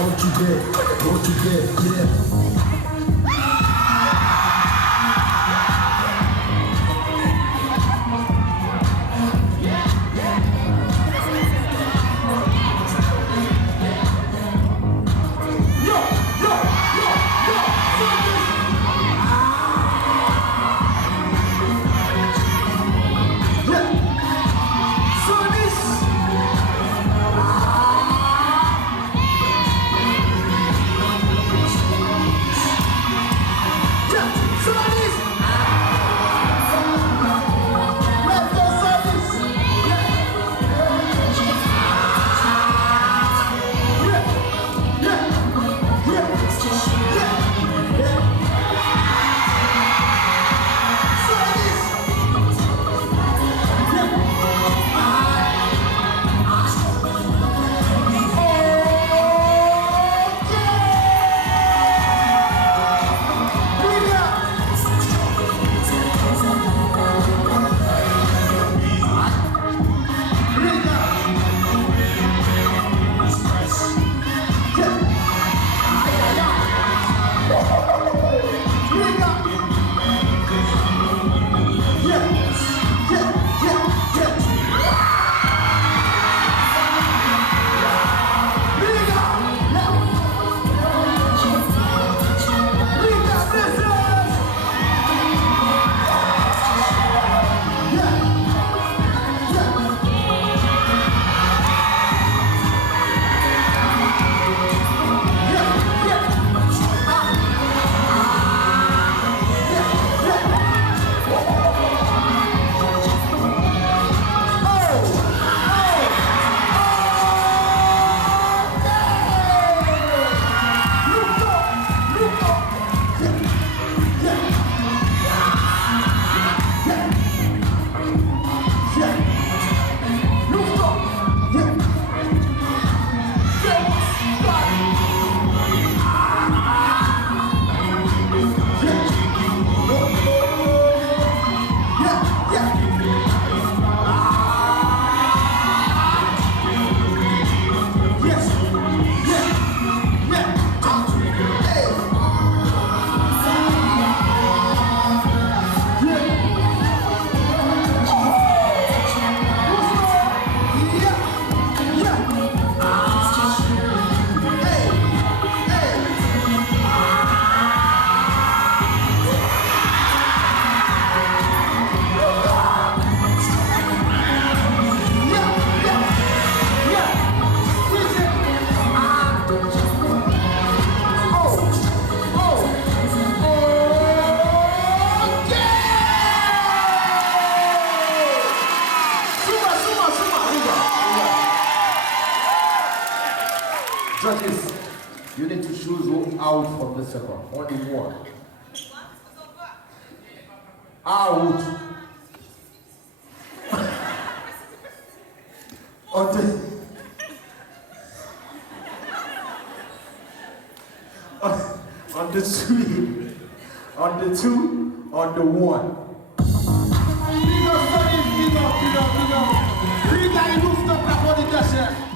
Don't you get, yeah. Judges, you need to choose who out from the second. Only one. Out. on the on the three, on the two, on the one. Big up, big up. Big up, il ouvre stop la for the desert.